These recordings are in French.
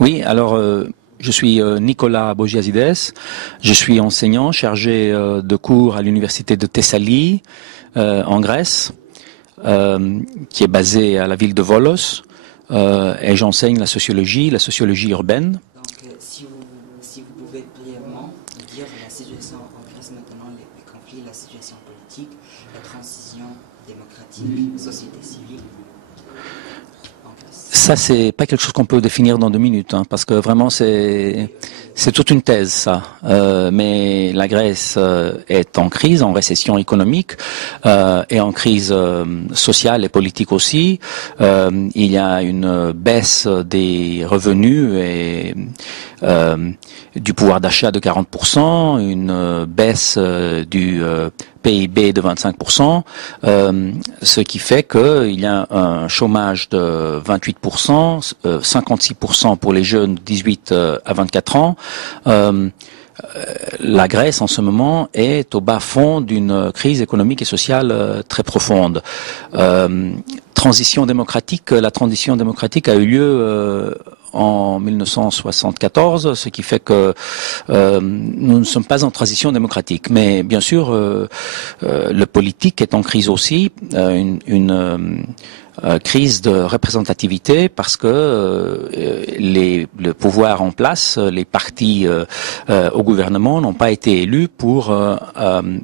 Oui, alors je suis Nicolas Bogiazides, je suis enseignant chargé de cours à l'université de Thessalie en Grèce, qui est basée à la ville de Volos, et j'enseigne la sociologie urbaine. Donc, si vous pouvez brièvement dire la situation en Grèce maintenant, les conflits, la situation politique, la transition démocratique, société civile en Grèce. Ça, c'est pas quelque chose qu'on peut définir dans 2 minutes, parce que vraiment, c'est toute une thèse, ça. Mais la Grèce est en crise, en récession économique, et en crise sociale et politique aussi. Il y a une baisse des revenus et du pouvoir d'achat de 40%, une baisse du PIB de 25%, ce qui fait qu'il y a un chômage de 28%, 56% pour les jeunes de 18 à 24 ans. La Grèce, en ce moment, est au bas-fond d'une crise économique et sociale très profonde. Transition démocratique, la transition démocratique a eu lieu en 1974, ce qui fait que nous ne sommes pas en transition démocratique. Mais bien sûr, le politique est en crise aussi, une crise de représentativité parce que le pouvoir en place, les partis au gouvernement n'ont pas été élus pour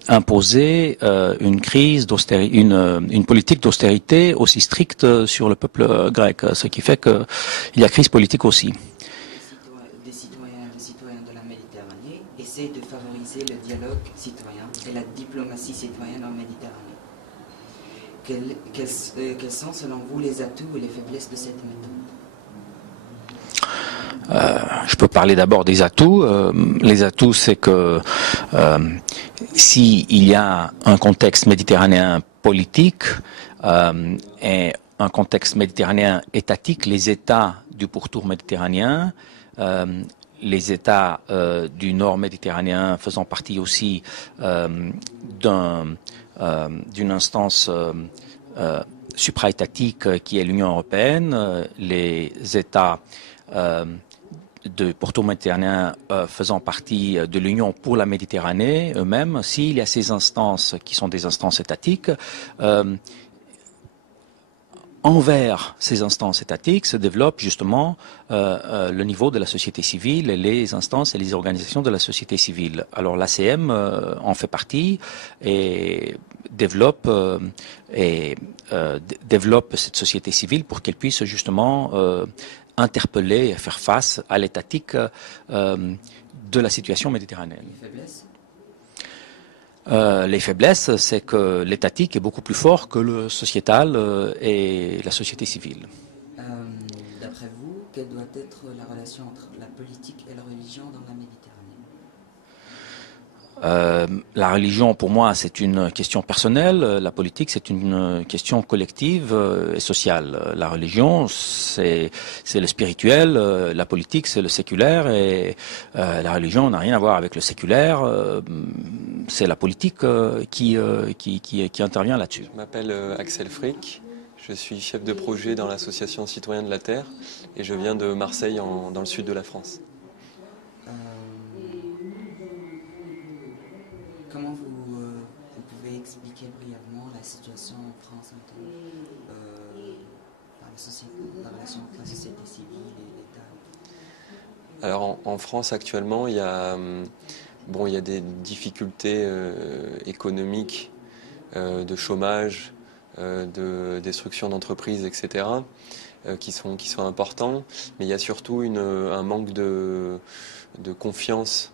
imposer une politique d'austérité aussi stricte sur le peuple grec, ce qui fait qu'il y a crise politique aussi. Des citoyens de la Méditerranée essaient de favoriser le dialogue citoyen et la diplomatie citoyenne en Méditerranée. Quels sont selon vous les atouts et les faiblesses de cette méthode? Je peux parler d'abord des atouts. Les atouts, c'est que s'il y a un contexte méditerranéen politique et un contexte méditerranéen étatique, les États du pourtour méditerranéen, les États du nord méditerranéen faisant partie aussi d'une instance supra-étatique qui est l'Union européenne, les États de pourtour méditerranéen faisant partie de l'Union pour la Méditerranée eux-mêmes, s'il y a ces instances qui sont des instances étatiques, envers ces instances étatiques se développe justement le niveau de la société civile et les instances et les organisations de la société civile. Alors l'ACM en fait partie et développe cette société civile pour qu'elle puisse justement interpeller et faire face à l'étatique de la situation méditerranéenne. Les faiblesses, c'est que l'étatique est beaucoup plus fort que le sociétal et la société civile. D'après vous, quelle doit être la relation entre la politique et la religion dans la Méditerranée? La religion, pour moi, c'est une question personnelle. La politique, c'est une question collective et sociale. La religion, c'est le spirituel. La politique, c'est le séculaire. Et la religion n'a rien à voir avec le séculaire. C'est la politique qui intervient là-dessus. Je m'appelle Axel Frick. Je suis chef de projet dans l'association Citoyens de la Terre et je viens de Marseille, dans le sud de la France. Comment vous pouvez expliquer brièvement la situation en France maintenant, la relation entre la société civile et l'État? Alors en France actuellement, il y a des difficultés économiques, de chômage, de destruction d'entreprises, etc., qui sont importants, mais il y a surtout un manque de confiance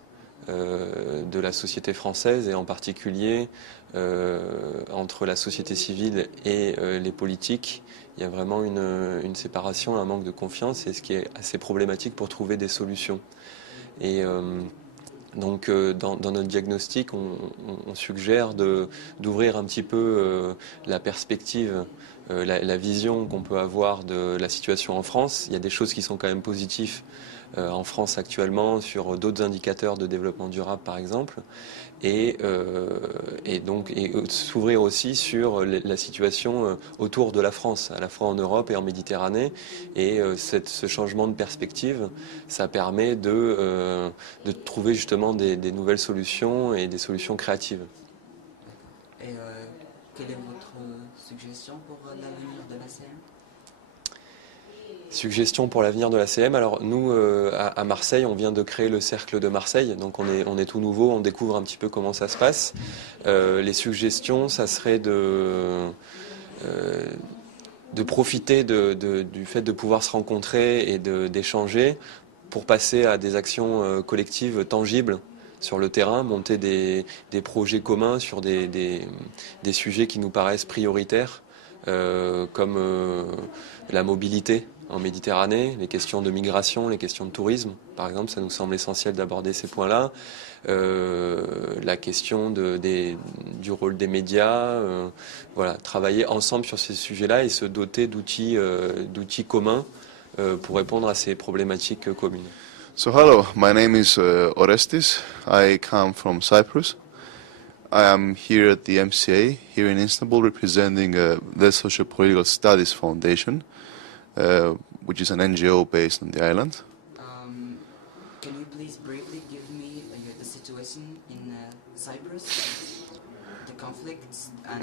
de la société française et en particulier entre la société civile et les politiques. Il y a vraiment une séparation, un manque de confiance et ce qui est assez problématique pour trouver des solutions. Et donc dans notre diagnostic, on suggère d'ouvrir un petit peu la perspective, la vision qu'on peut avoir de la situation en France. Il y a des choses qui sont quand même positives en France actuellement sur d'autres indicateurs de développement durable par exemple, et donc s'ouvrir aussi sur la situation autour de la France, à la fois en Europe et en Méditerranée. Et ce changement de perspective, ça permet de trouver justement des nouvelles solutions et des solutions créatives. Et quelle est votre suggestion pour l'avenir de l'ACM? Suggestion pour l'avenir de l'ACM. Alors nous, à Marseille, on vient de créer le Cercle de Marseille, donc on est tout nouveau, on découvre un petit peu comment ça se passe. Les suggestions, ça serait de profiter du fait de pouvoir se rencontrer et d'échanger pour passer à des actions collectives tangibles sur le terrain, monter des projets communs sur des sujets qui nous paraissent prioritaires, comme la mobilité en Méditerranée, les questions de migration, les questions de tourisme, par exemple, ça nous semble essentiel d'aborder ces points-là. La question du rôle des médias, voilà, travailler ensemble sur ces sujets-là et se doter d'outils communs pour répondre à ces problématiques communes. So hello, my name is Orestis. I come from Cyprus. I am here at the MCA, here in Istanbul, representing the Social Political Studies Foundation, which is an NGO based on the island. Can you please briefly give me the situation in Cyprus, the conflicts and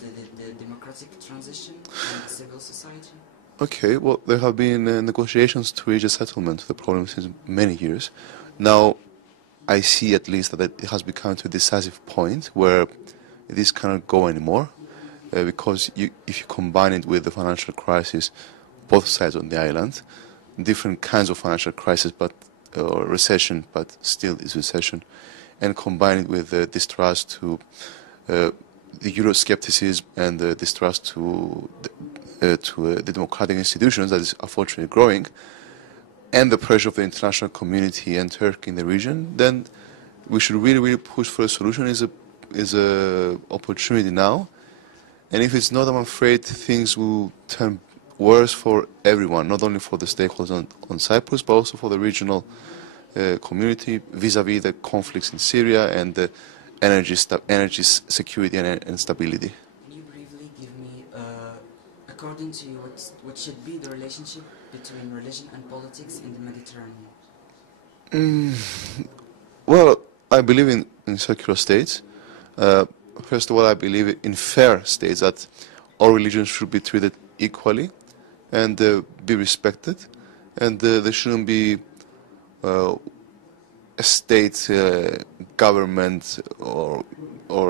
the democratic transition and civil society? Okay, well, there have been negotiations to reach a settlement to the problem since many years. Now, I see at least that it has become to a decisive point where this cannot go anymore, because if you combine it with the financial crisis, both sides on the island, different kinds of financial crisis, or recession, but still is recession, and combine it with the distrust to the Euroscepticism and the distrust to the democratic institutions that is unfortunately growing, and the pressure of the international community and Turkey in the region, then we should really push for a solution. Is a opportunity now, and if it's not, I'm afraid things will turn worse for everyone, not only for the stakeholders on Cyprus, but also for the regional community vis-à-vis the conflicts in Syria and the energy security and stability. Can you briefly give me, according to you, what should be the relationship between religion and politics in the Mediterranean? Well, I believe in secular states. First of all, I believe in fair states, that all religions should be treated equally and be respected, and there shouldn't be a state government or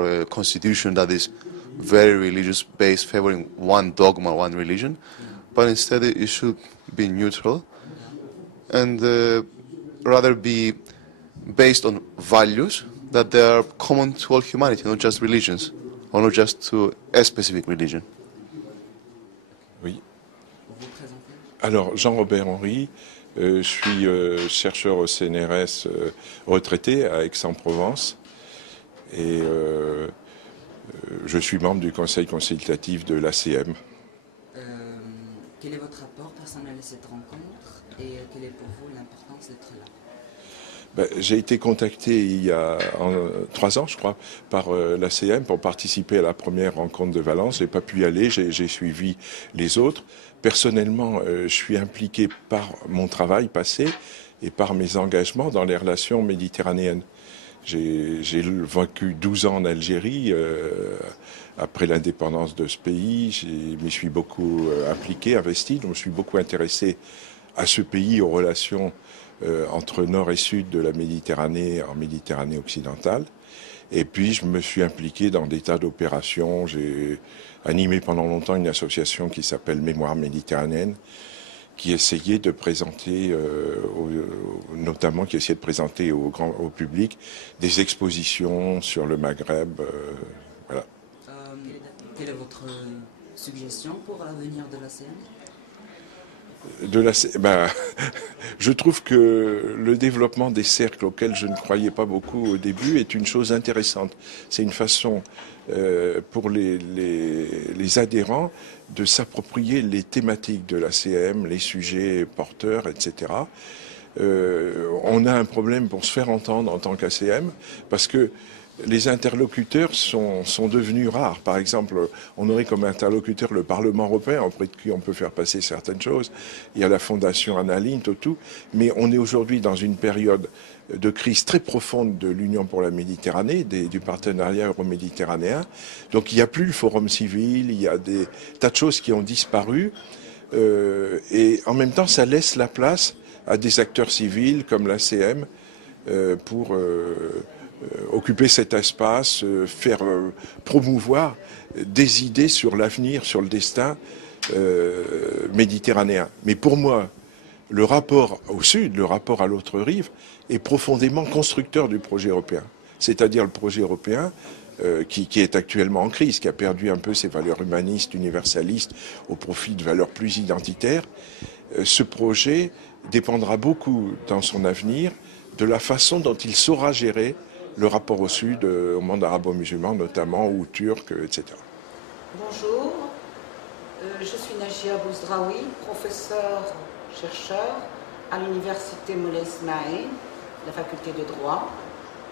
a constitution that is very religious based, favoring one dogma, one religion, but instead it should be neutral and rather be based on values that they are common to all humanity, not just religions, or not just to a specific religion. Oui. Alors, Jean-Robert Henry, je suis chercheur au CNRS retraité à Aix-en-Provence et je suis membre du conseil consultatif de l'ACM. Quel est votre rapport personnel à cette rencontre et quelle est pour vous l'importance d'être là? J'ai été contacté il y a 3 ans, je crois, par l'ACM pour participer à la première rencontre de Valence. J'ai pas pu y aller, j'ai suivi les autres. Personnellement, je suis impliqué par mon travail passé et par mes engagements dans les relations méditerranéennes. J'ai vécu 12 ans en Algérie après l'indépendance de ce pays. Je m'y suis beaucoup impliqué, investi, donc je me suis beaucoup intéressé à ce pays, aux relations entre nord et sud de la Méditerranée en Méditerranée occidentale. Et puis je me suis impliqué dans des tas d'opérations. J'ai animé pendant longtemps une association qui s'appelle Mémoire méditerranéenne, qui essayait de présenter, notamment qui essayait de présenter au public des expositions sur le Maghreb. Voilà. Quelle est votre suggestion pour l'avenir de l'ACM? Je trouve que le développement des cercles auxquels je ne croyais pas beaucoup au début est une chose intéressante. C'est une façon pour les adhérents de s'approprier les thématiques de l'ACM, les sujets porteurs, etc. On a un problème pour se faire entendre en tant qu'ACM parce que les interlocuteurs sont devenus rares. Par exemple, on aurait comme interlocuteur le Parlement européen, auprès de qui on peut faire passer certaines choses. Il y a la Fondation Anna Lindh, tout. Mais on est aujourd'hui dans une période de crise très profonde de l'Union pour la Méditerranée, du partenariat euro-méditerranéen. Donc il n'y a plus le Forum civil, il y a des tas de choses qui ont disparu. Et en même temps, ça laisse la place à des acteurs civils comme l'ACM pour occuper cet espace, faire promouvoir des idées sur l'avenir, sur le destin méditerranéen. Mais pour moi, le rapport au sud, le rapport à l'autre rive, est profondément constructeur du projet européen. C'est-à-dire le projet européen qui est actuellement en crise, qui a perdu un peu ses valeurs humanistes, universalistes, au profit de valeurs plus identitaires. Ce projet dépendra beaucoup dans son avenir de la façon dont il saura gérer le rapport au Sud, au monde arabo-musulman notamment, ou turc, etc. Bonjour, je suis Najia Bouzdraoui, professeur-chercheur à l'université Moulay Ismaïl, la faculté de droit.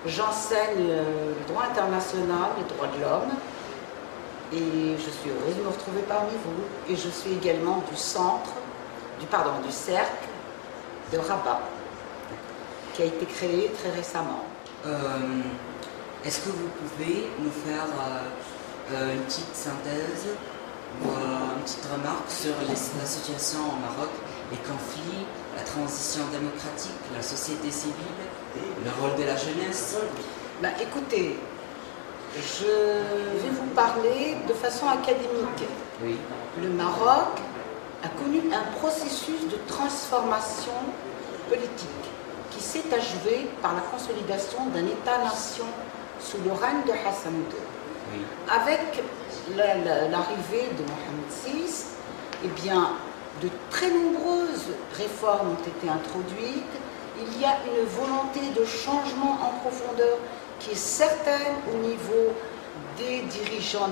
J'enseigne le droit international, les droits de l'homme, et je suis heureuse de me retrouver parmi vous. Et je suis également du cercle de Rabat, qui a été créé très récemment. Est-ce que vous pouvez nous faire une petite synthèse ou une petite remarque sur la situation au Maroc, les conflits, la transition démocratique, la société civile, le rôle de la jeunesse? Écoutez, je vais vous parler de façon académique. Oui. Le Maroc a connu un processus de transformation politique qui s'est achevé par la consolidation d'un État-nation sous le règne de Hassan II. Oui. Avec l'arrivée de Mohamed VI, de très nombreuses réformes ont été introduites. Il y a une volonté de changement en profondeur qui est certaine au niveau des dirigeants,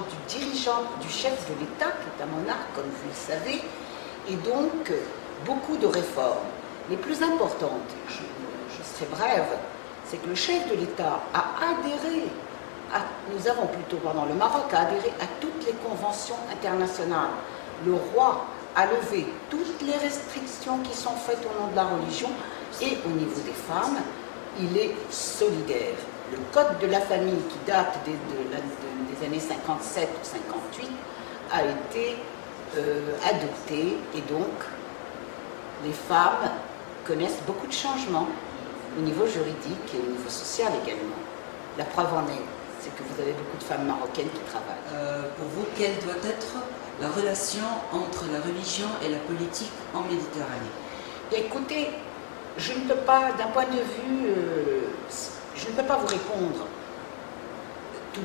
du chef de l'État, qui est un monarque, comme vous le savez, et donc beaucoup de réformes. Les plus importantes, je serai brève, c'est que le chef de l'État a adhéré, le Maroc a adhéré à toutes les conventions internationales. Le roi a levé toutes les restrictions qui sont faites au nom de la religion, et au niveau des femmes, il est solidaire. Le code de la famille qui date des années 57 ou 58 a été adopté, et donc les femmes connaissent beaucoup de changements au niveau juridique et au niveau social également. La preuve en est, c'est que vous avez beaucoup de femmes marocaines qui travaillent. Pour vous, quelle doit être la relation entre la religion et la politique en Méditerranée? Écoutez, je ne peux pas, d'un point de vue, je ne peux pas vous répondre tout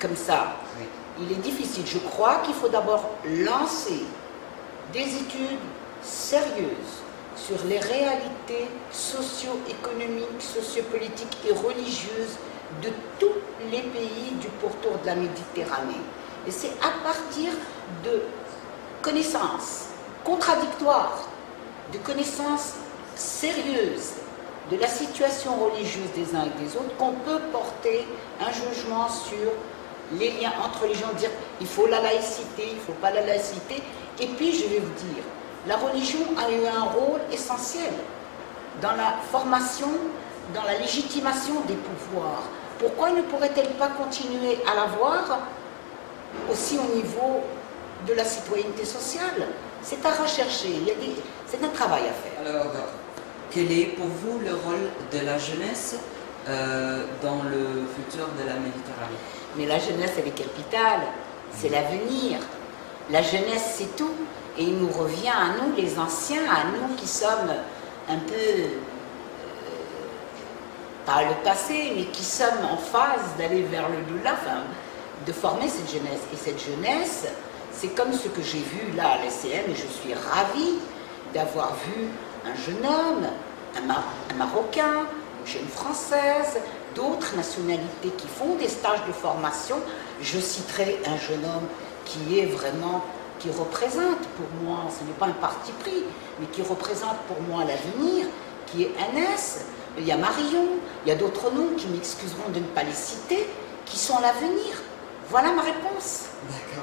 comme ça. Oui. Il est difficile. Je crois qu'il faut d'abord lancer des études sérieuses sur les réalités socio-économiques, sociopolitiques et religieuses de tous les pays du pourtour de la Méditerranée. Et c'est à partir de connaissances contradictoires, de connaissances sérieuse de la situation religieuse des uns et des autres qu'on peut porter un jugement sur les liens entre les gens, dire il faut la laïcité, il ne faut pas la laïcité. Et puis je vais vous dire, la religion a eu un rôle essentiel dans la formation, dans la légitimation des pouvoirs. Pourquoi ne pourrait-elle pas continuer à l'avoir aussi au niveau de la citoyenneté sociale? C'est à rechercher, c'est un travail à faire. Alors, quel est pour vous le rôle de la jeunesse dans le futur de la Méditerranée? Mais la jeunesse, elle est capitale, c'est l'avenir. La jeunesse, c'est tout. Et il nous revient à nous, les anciens, à nous qui sommes un peu, pas le passé, mais qui sommes en phase d'aller vers le delà, de former cette jeunesse. Et cette jeunesse, c'est comme ce que j'ai vu là à l'ACM, et je suis ravie d'avoir vu un jeune homme, un Marocain, une jeune Française, d'autres nationalités qui font des stages de formation. Je citerai un jeune homme qui représente pour moi, ce n'est pas un parti pris, mais qui représente pour moi l'avenir, qui est Agnès. Il y a Marion, il y a d'autres noms qui m'excuseront de ne pas les citer, qui sont l'avenir. Voilà ma réponse. D'accord.